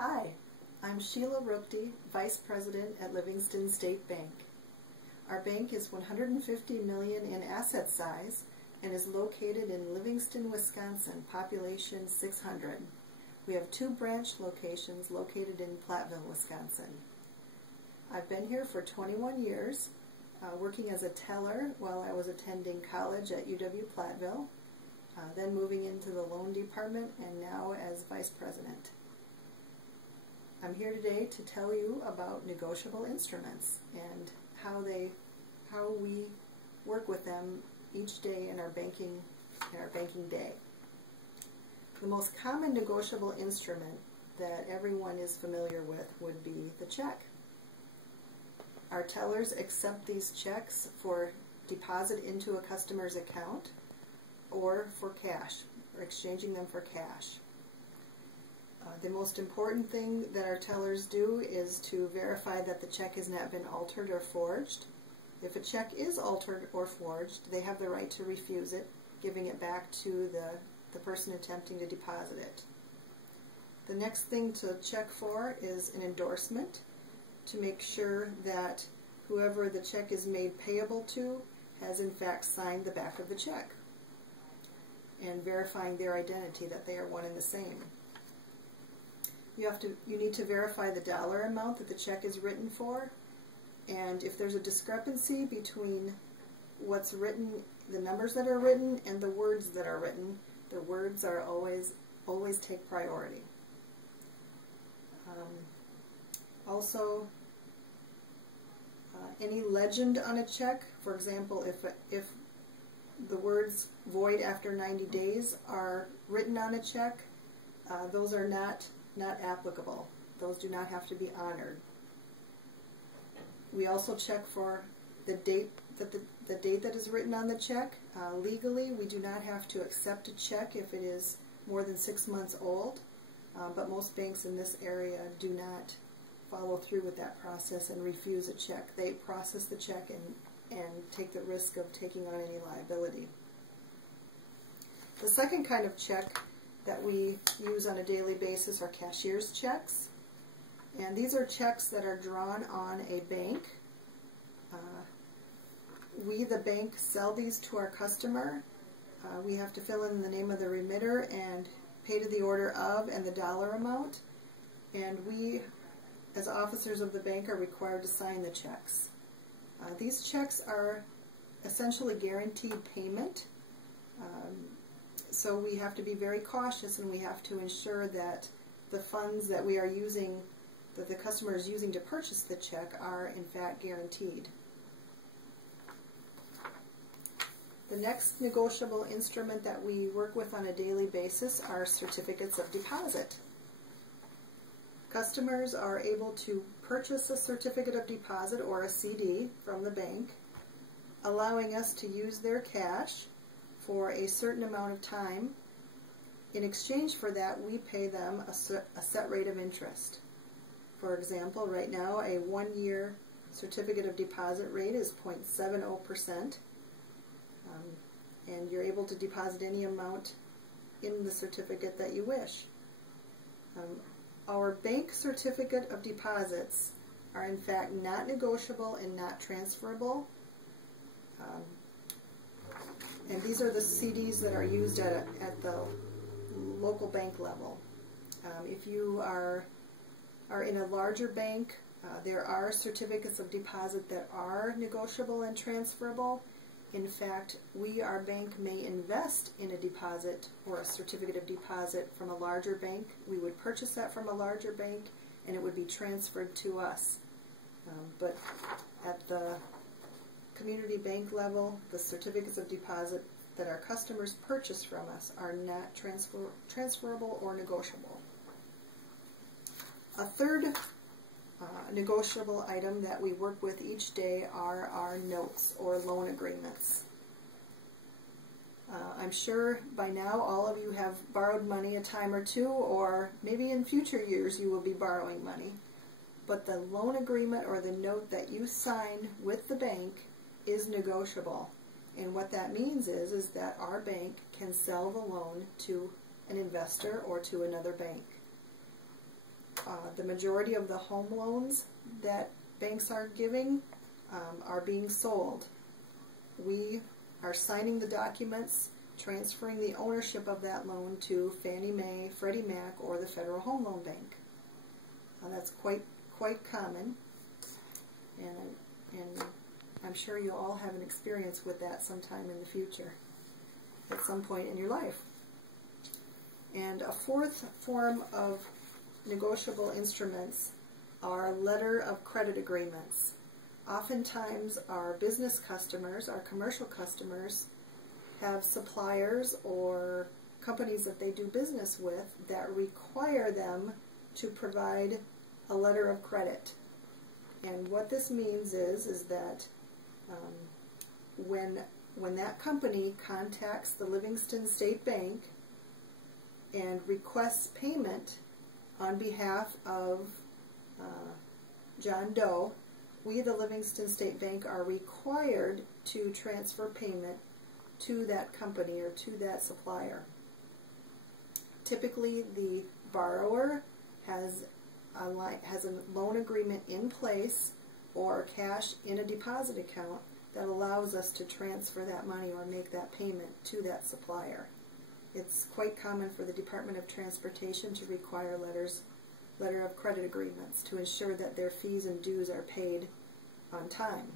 Hi, I'm Sheila Rookde, Vice President at Livingston State Bank. Our bank is $150 million in asset size and is located in Livingston, Wisconsin, population 600. We have 2 branch locations located in Platteville, Wisconsin. I've been here for 21 years, working as a teller while I was attending college at UW-Platteville, then moving into the loan department, and now as Vice President. I'm here today to tell you about negotiable instruments and how we work with them each day in our banking day. The most common negotiable instrument that everyone is familiar with would be the check. Our tellers accept these checks for deposit into a customer's account or for cash, or exchanging them for cash. The most important thing that our tellers do is to verify that the check has not been altered or forged. If a check is altered or forged, they have the right to refuse it, giving it back to the person attempting to deposit it. The next thing to check for is an endorsement, to make sure that whoever the check is made payable to has in fact signed the back of the check, and verifying their identity that they are one and the same. You need to verify the dollar amount that the check is written for, and if there's a discrepancy between what's written, the numbers that are written, and the words that are written, the words are always take priority. Also, any legend on a check, for example, if the words void after 90 days are written on a check, those are not applicable. Those do not have to be honored. We also check for the date that is written on the check. Legally, we do not have to accept a check if it is more than 6 months old, but most banks in this area do not follow through with that process and refuse a check. They process the check and take the risk of taking on any liability. The second kind of check that we use on a daily basis are cashier's checks, and these are checks that are drawn on a bank. We, the bank, sell these to our customer. We have to fill in the name of the remitter and pay to the order of and the dollar amount, and we, as officers of the bank, are required to sign the checks. These checks are essentially guaranteed payment. So we have to be very cautious, and we have to ensure that the funds that we are using, that the customer is using to purchase the check, are in fact guaranteed. The next negotiable instrument that we work with on a daily basis are certificates of deposit. Customers are able to purchase a certificate of deposit or a CD from the bank, allowing us to use their cash for a certain amount of time. In exchange for that, we pay them a set rate of interest. For example, right now a 1-year certificate of deposit rate is 0.70%, and you're able to deposit any amount in the certificate that you wish. Our bank certificate of deposits are in fact not negotiable and not transferable. And these are the CDs that are used at the local bank level. If you are in a larger bank, there are certificates of deposit that are negotiable and transferable. In fact, our bank may invest in a deposit or a certificate of deposit from a larger bank. We would purchase that from a larger bank, and it would be transferred to us. But at the community bank level, the certificates of deposit that our customers purchase from us are not transferable or negotiable. A third negotiable item that we work with each day are our notes or loan agreements. I'm sure by now all of you have borrowed money a time or two, or maybe in future years you will be borrowing money. But the loan agreement or the note that you sign with the bank is negotiable. And what that means is that our bank can sell the loan to an investor or to another bank. the majority of the home loans that banks are giving are being sold. We are signing the documents transferring the ownership of that loan to Fannie Mae, Freddie Mac, or the Federal Home Loan Bank. That's quite common, and I'm sure you'll all have an experience with that sometime in the future, at some point in your life. And a fourth form of negotiable instruments are letter of credit agreements. Oftentimes our business customers, our commercial customers, have suppliers or companies that they do business with that require them to provide a letter of credit. And what this means is that when that company contacts the Livingston State Bank and requests payment on behalf of John Doe, we, the Livingston State Bank, are required to transfer payment to that company or to that supplier. Typically, the borrower has a loan agreement in place or cash in a deposit account that allows us to transfer that money or make that payment to that supplier. It's quite common for the Department of Transportation to require letter of credit agreements to ensure that their fees and dues are paid on time.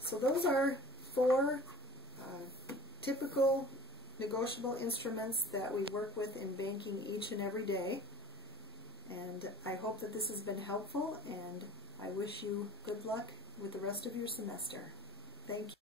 So those are 4 typical negotiable instruments that we work with in banking each and every day. And I hope that this has been helpful, and I wish you good luck with the rest of your semester. Thank you.